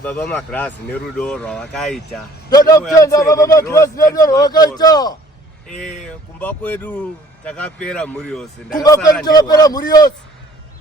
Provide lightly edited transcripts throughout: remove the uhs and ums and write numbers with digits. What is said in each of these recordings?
Baba Magrasi nerudo rwakaita. Ndoda kutenda Baba Magrasi nerudo rwakaita. Kumba kwedu takapera muri yose. Kumba kwedu takapera muri yose.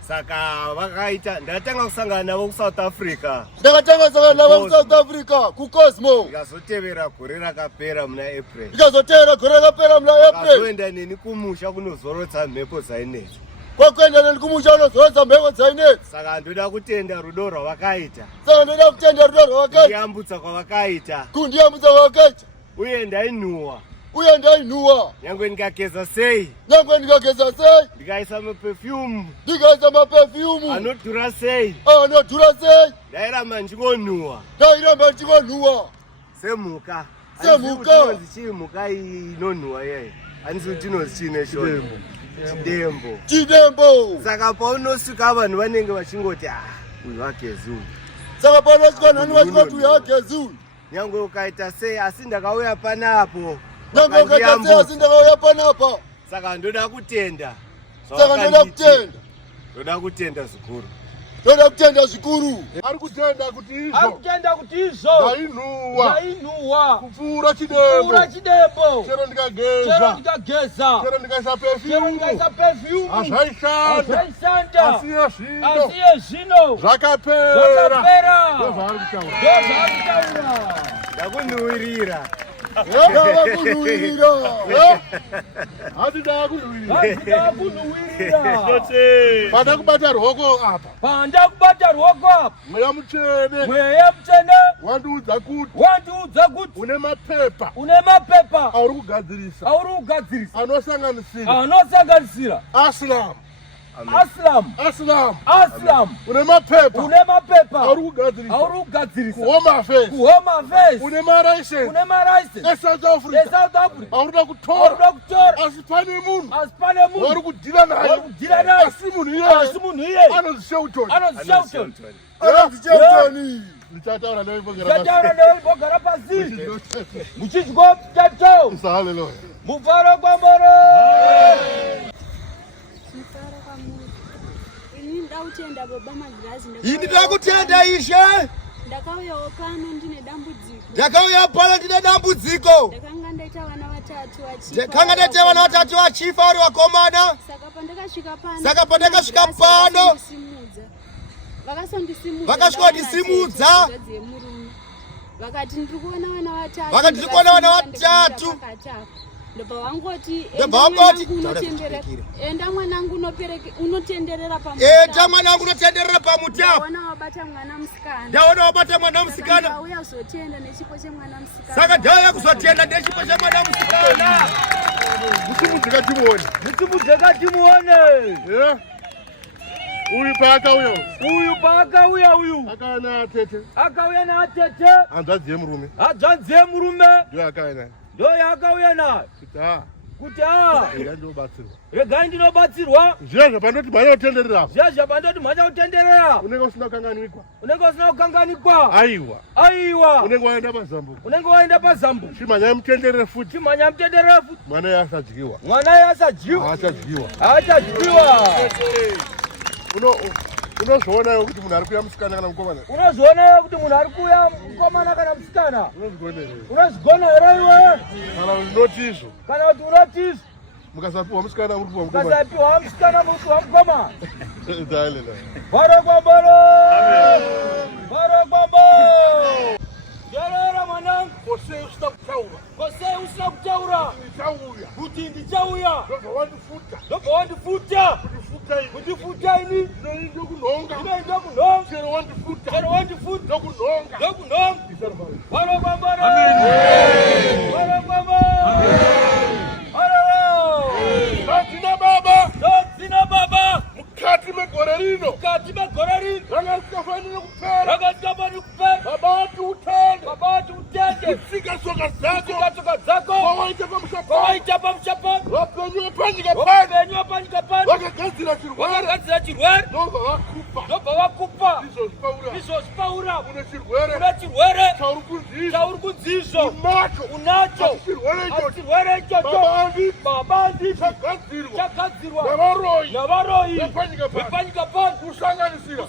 Saka vakaita ndatanga kusangana navo kuSouth Africa. Ndakatanga kusangana navo kuSouth Africa kuCosmo. Ndikazotevera gore rakapera muna April. Ndikazotevera gore rakapera muna April. Ndakuenda neni kumusha kunozorotsa mhepo dzainetsa. Kwakwenda neni kumusha kunozorotsa mhepo dzainetsa. Saka ndoda kutenda rudo rwavakaita. Saka ndoda kutenda rudo rwavakaita. Kundiyambutsa kwavakaita. Kundiyambutsa kwavakaita. Uye ndainhuwa. Nyangwe ndikageza sei. Ndikaisa maperfume. Anodhura sei. Ndairamba ndikonhuwa. Semhuka. Ndinozi mhuka inonhuwa yeye. Handisi kuti ndinozi chiine shona. Chidembo. Saka paunosvika vanhu vanenge vachingoti uyu waGezulu. Saka paunosvika vanhu vachingoti uyu waGezulu. Nyangwe ukaita sei asi ndakauya panapo. Saka ndoda kutenda. Ndoda kutenda zvikuru. Ari kutenda kuti izvo. Ndainhuwa. Kupfuura chidembo. Chero ndikageza. Chero ndikaisa perfume. Azvaishanda. Asiye zvino. Zvakapera. Ndozvaari kutaura. Ndakunhuwirira. Handida kunhuwirira. Panda kubata ruoko apa. Mweya mutsvene. Wandiudza kuti. Une mapepa. Auri kugadzirisa. Anosanganisira. Aslam. Une mapepa. Auri kugadzirisa. Kuhoma face. Une maraise. South Africa. Auri kutora. Asi pane munhu. Wari kudhila naye. Asi munhu iye. Anonzi Shelton. Ndichataura nevogara pasi. Muchidya chacho. Hallelujah. Mufaro kwamboro. Ini ndakutenda Ishe. Ndakauya pano ndine dambudziko. Ndakanga ndaita vana vatatu vachifa vari vakomana. Saka pandakasvika pano vakasvikotisimudza. Vakati ndiri kuona vana vatatu. Ndobva vangoti enda mwanangu unotenderera pamuti. Ndaona wabata mwana musikana. Ndauya kuzotenda nechipo chemwana musikana. Saka ndauya kuzotenda nechipo chemwana musikana. Musimudzeka timuone. Uyu paakauya uyu. Akauya naatete. Hanzvadzi yemurume. Ndo yakauya naye. Kuti regai ndinobatsirwa. Zviya zvapandoti mhanya kutenderera. Unenge usina kukanganikwa. Aiwa. Unenge waenda pazambu. Chimhanya mutenderere futi. Mwana yasadyiwa. Haachadyiwa. Unozvionayo kuti munhu ari kuuya musikana kana mukomana? Unozvigona here iwe? Kana unoti izvo? Mukasapiwa musikana murupiwa mukomana? Hallelujah. Yarara mwanangu. Kose usina kutaura. Kuti ndichauya. Ndobva wandifuta. Kutifuta ini. Inoenda kunhonga. Chero wandifuta. Ndokunhonga. Varokwambara. Ndodzina baba. Mukati megore rino. Rakafanira kupera. Baba ati utende. Kutsika tsoka dzako. Wawaita pamushapa. Wapenywa panyika pano. Wakagadzira chirwere. Ndobva wakupa. Izvozvipaura. Une chirwere. Chauri kunzizvo. Unacho. Chirwere ichocho. Baba andi. Chagadzirwa. Navaroyi. Vepanyika pano. Kusanganisira.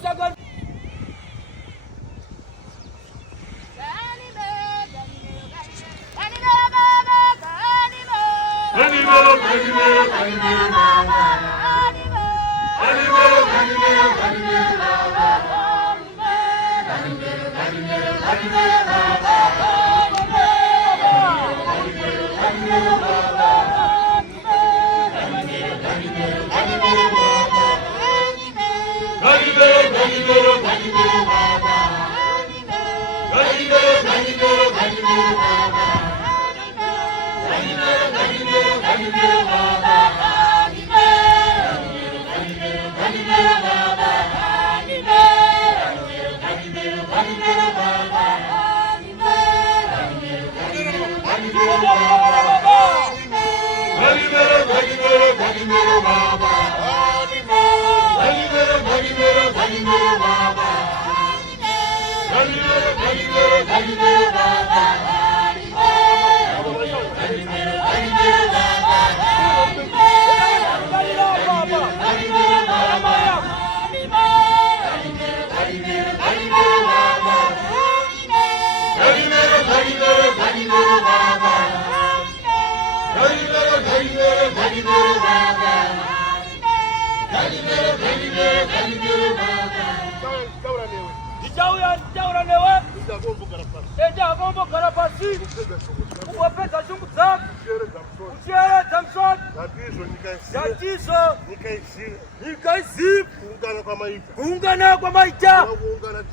Kuungana kwa maita.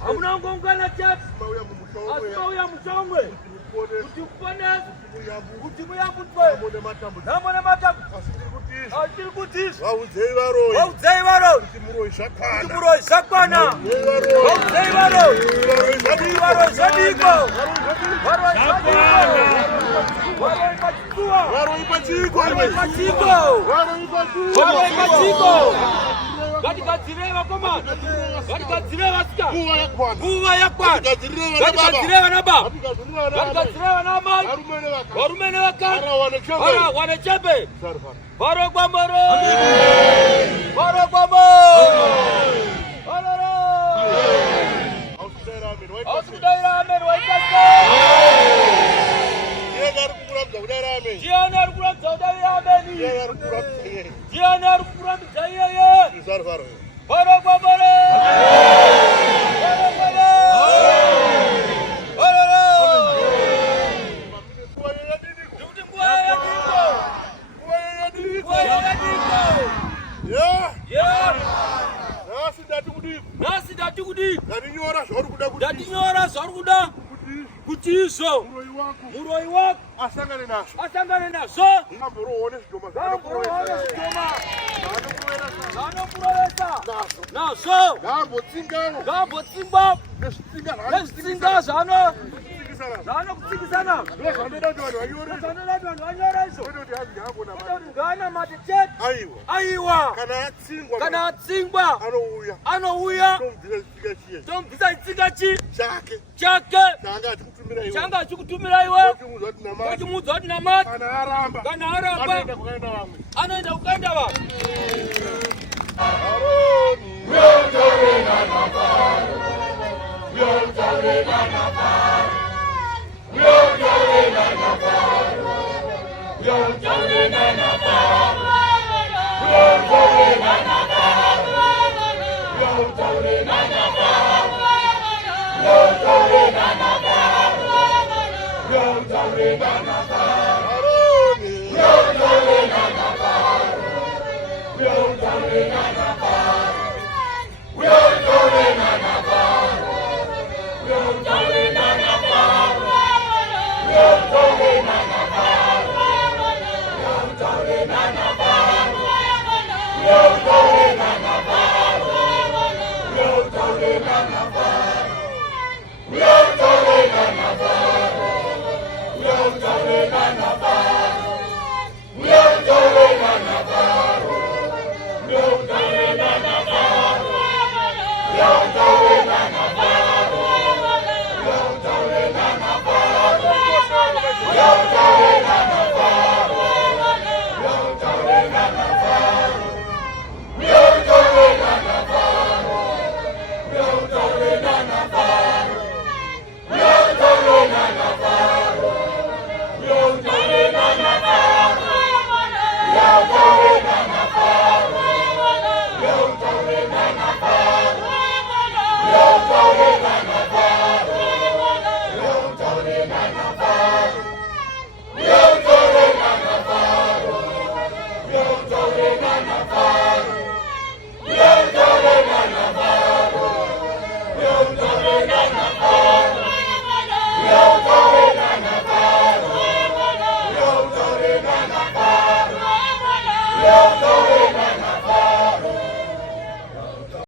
Hamuna kuungana chap. Asma ya mshongwe. Utipone. Utimu ya mutwe. Namone matambu. Asiri kutis. Wauzei waro. Wauzei waro. Utimuro ishakana. Utimuro ishakana. Wauzei waro. Waro sadiko. Waro sadiko. Waro ipachikua. Waro ipachiko. Waro ipachiko. Waro ipachiko. Katika zirewa koma. Katika zirewa sika. Kuwa ya kwan. Katika zirewa na baba. Katika zirewa na mama. Warumene wakan. Wara wanechebe. Waro kwa moro. Waro kwa moro. Waro. Auskudaira amen. Waikase. Jianar kuram saudaira amen. Jianar kuram jayaya. Waro kwa moro. Waro kwa Nasi dati kudi. Dati nyora sorguda. Kutiso. Muroi wako. Asangane naso. Ngamboro one sitoma. Nano purowesa. Naso. Gambo tsimba. Nesinga zano. Zano kutikisana. Ngana matechet. Aiwa. Kana tsingwa. Anouya. Tombiza tsingachi. Chake. Changa chikutumira iwe. Kochimudzo ati namati. Kana aramba. Anoenda kukanda wa. We are